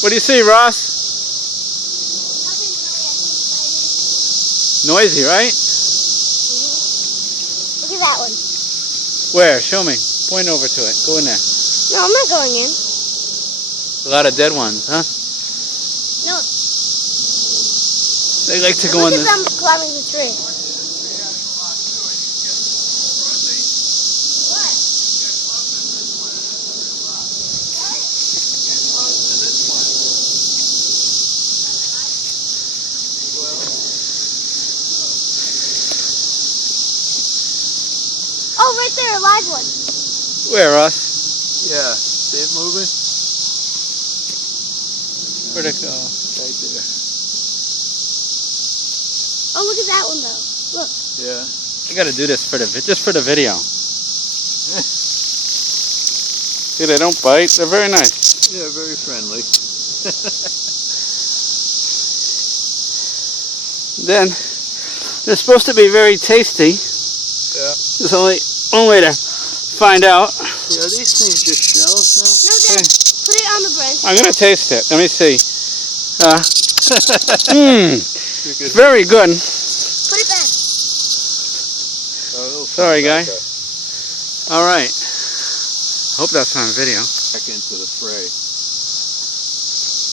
What do you see, Ross? Noisy, right? Look at that one. Where? Show me. Point over to it. Go in there. No, I'm not going in. A lot of dead ones, huh? No. They like to go in Look the... at them climbing the tree. Oh, right there, a live one. Where, Ross? Yeah, see it moving? Where'd it go? Right there. Oh, look at that one, though. Look. Yeah. I gotta do this for just for the video. See, they don't bite. They're very nice. Yeah, very friendly. Then, they're supposed to be very tasty. Yeah. There's only one way to find out. Yeah, these things just shells now? No, Dad, put it on the branch. I'm gonna taste it. Let me see. Very good. Put it back. Sorry, guy. All right. Hope that's on video. Back into the fray.